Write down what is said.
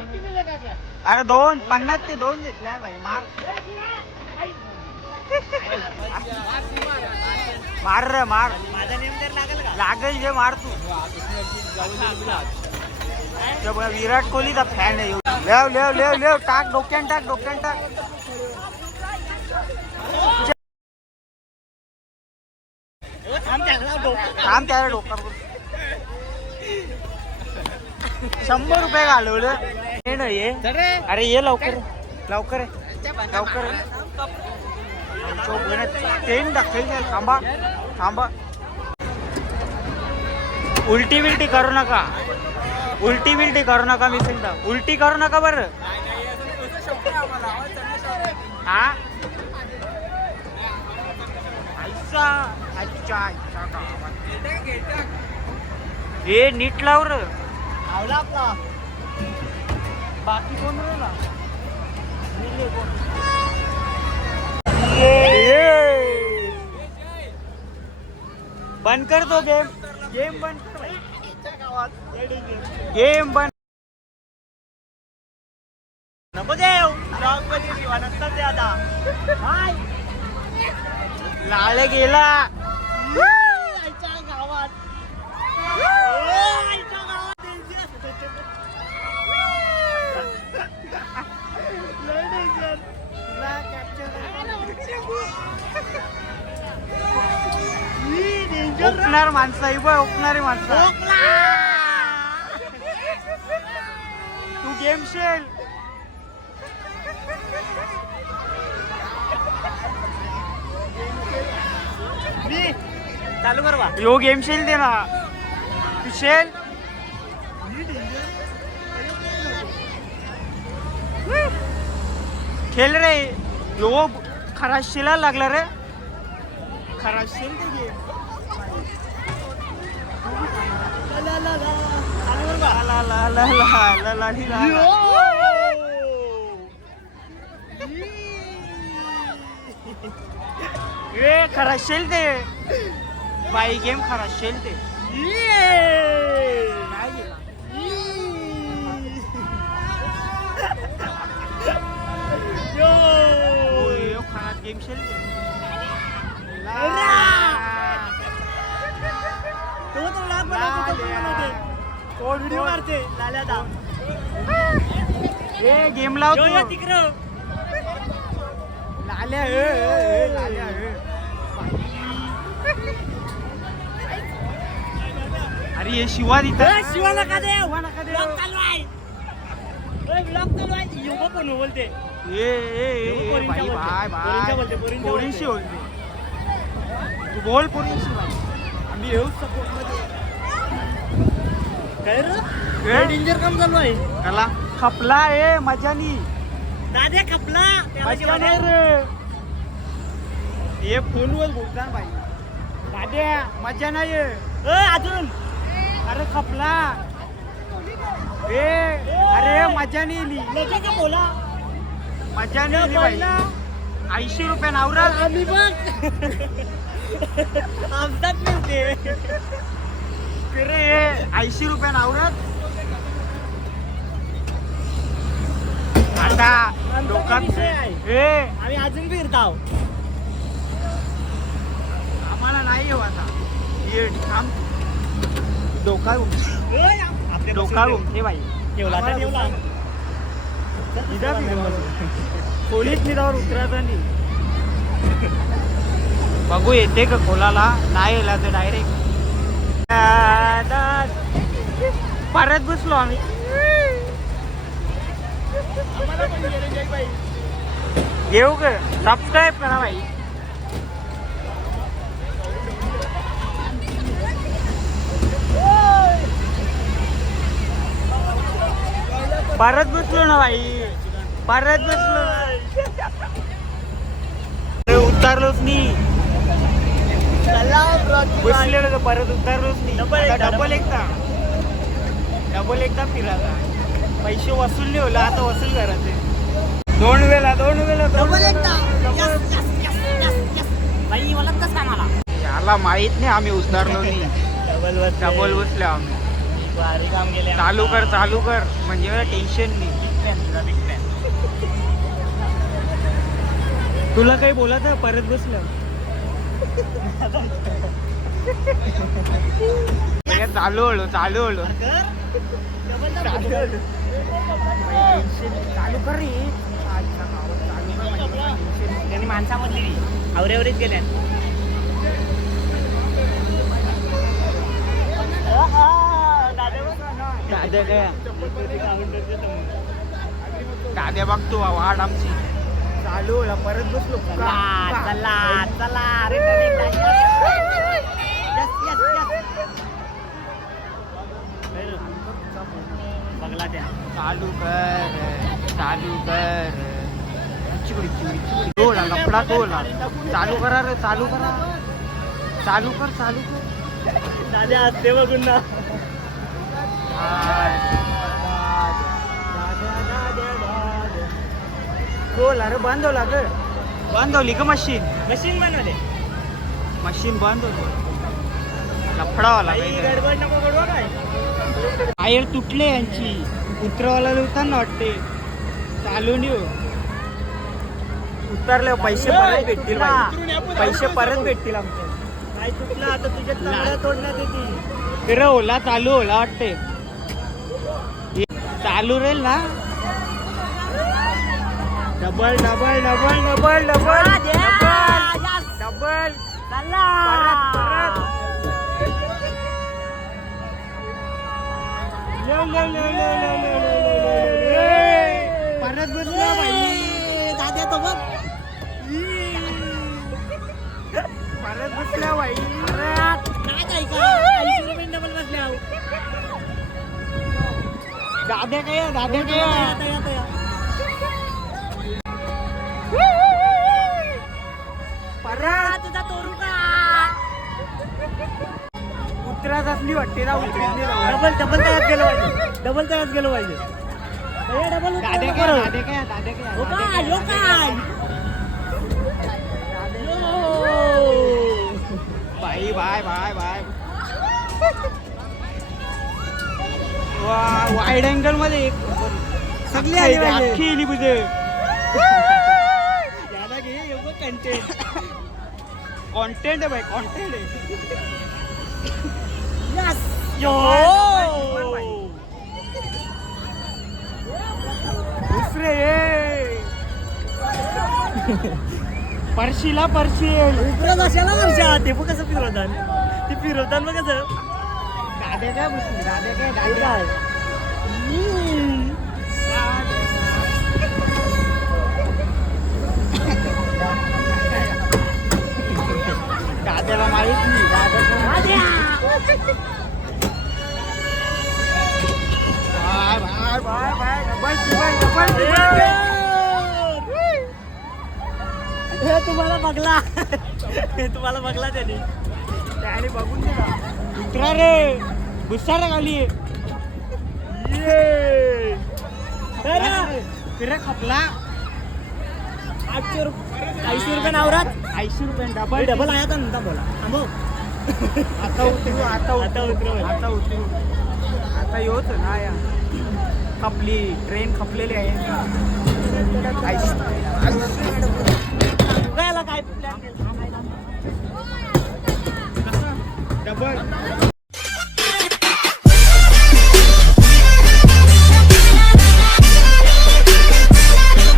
अरे दोन पन्नास ते दोन घेतल्या भाई मार. मार रे मार. माझा नेम तर लागेल का लागेल जे मार तू विराट कोहलीचा फॅन आहे. लेव लेव लेव लेव टाक डोक्यान टाक डोक्यान टाक. थांब त्याला डोकं. त्याला डोक्यावर शंभर रुपये घालवलं. हे ना ये रे. अरे ये लवकर. लवकर. ये. लवकर. ये. ट्रेन दाखवेल. थांबा. थांबा. उलटी बिलटी करू नका. उलटी बिलटी करू नका मी सांगता उलटी करू नका बरं. हा गावात. हे नीट लाव र. बाकी कोण राहिला? बंद कर दो गेम. गेम बंद कर. गेम बंद. नको देव. ब्लॉगमध्ये किंवा नंतर दे आता. हाय. लाळे गेला. ओकणार माणसं आहे बघ ओकणारी माणसं. तू गेम मी चालू कर बा यो गेम खेळ दे ना. तू खेळ. खेळ रे. यो खरा शिला लागला रे. खरा शेल ते game Ve karaşeldi. Baygem karaşeldi. Yo. Yok kanat gemşeldi. Video मारते? लाल्या दा ए गेम लाव तू. तिकडं. लाल्या ए, ए, ए, लाल्या ए. अरे ये शिवा ए, तिथं शिवा नका देव शिवा नका देव. ब्लॉग चालू आहे. ए, ब्लॉग चालू आहे. पण बोलते. ए ए ए, ए पोरींच्या भाई बोलते. बाय पोरींच्या पोरींशी बोलते. बोलते. तू बोल पोरींशी बाई. आम्ही येऊ सपोर्टमध्ये. काय रे? डेंजर काम चालू आहे? कला खपला ए मजानी दाद्या खपला. मजा नाही. रे. ये फोनवर बोलता बाई. दाद्या मजा नाही अजून. अरे खपला. ए अरे मजा नाही का बोला. मजा नाही बाई. ऐंशी रुपये नावरा. आम्ही बघ. आमचाच मिळते रे ऐंशी रुपये नावरात. आता लोकांत. ए आम्ही अजून फिरताव आम्हाला नाही येऊ आता. ये थांब. डोका डोका हे बाई. ठेवला निरावर उतरायचं नाही. बघू येते का कोलाला नाही येला तर डायरेक्ट परत बसलो आम्ही. येऊ ग सबस्क्राईब करा भाई परत बसलो ना भाई परत बसलो अरे उतारलोच नाही बसलेलो तर परत उतारलोच नाही. एकदा, डबल एकदा. डबल एकदा फिरायला. पैसे वसूल नाही होला आता वसूल करायचे दोन वेळा दोन वेळा. बाई तस कामाला याला माहीत नाही आम्ही उतारलो नाही. डबल डबल बसले आम्ही. भारी काम केले. चालू कर चालू कर. म्हणजे टेन्शन नाही. तुला काही बोलत परत बसलं. चालू हळू चालू हळू चालू कर रे त्यांनी माणसामधली आवरेवरीच गेल्या दाद्या बघतो वाढ आमची. चालू परत बसलो. चला चला चला. बघला त्या कर चालू कर. चिकडी चिकडी चिकडी तोला लफडा तोला चालू करा रे चालू करा. चालू कर चालू कर. दादा असते बघून ना. तोला रे बांधवला ग बांधवली का मशीन? मशीन बनवले. मशीन बांधवली लफडावाला गडबड नको गडबड काय? टायर तुटले यांची. उतरवायला उतरना वाटते. चालू नाही हो. उतरले पैसे परत भेटतील. पैसे परत भेटतील आमचे. काय तुटलं आता तुझ्या तोडण्यात येते फिर ओला चालू ओला वाटते. चालू राहील ना? Double double double double double double परत बसला पाहिजे दादा तो बघ परत बसला पाहिजे काय डबल बसल्या दादा काय दादा काय अकरा असली वाटते ना डबल डबल तास गेलो पाहिजे. डबल तास गेलो पाहिजे. हो हो बाई बाय बाय बाय. वाईड अँगलमध्ये एक सगळी आली पाहिजे. खेळली तुझे दादा घे एवढं कंटेंट कॉन्टेंट आहे भाई कॉन्टेंट आहे. Vegas. परशीला परशी ते पण कसं फिरवतात ते फिरवतात मग कसं दादे काय दादे काय काय dalam air ini itu malah magla. Jadi. Nah, ini bagusnya Terare, besar kali. Yeay. Kira kira kopla. Acur, aisyur kan aurat. ऐंशी रुपये डबल डबल आया का नंतर बोला. थांबव. आता उतरू आता आता उतरू. आता उतरू. आता येऊच ना या. खपली ट्रेन खपलेली आहे. काय डबल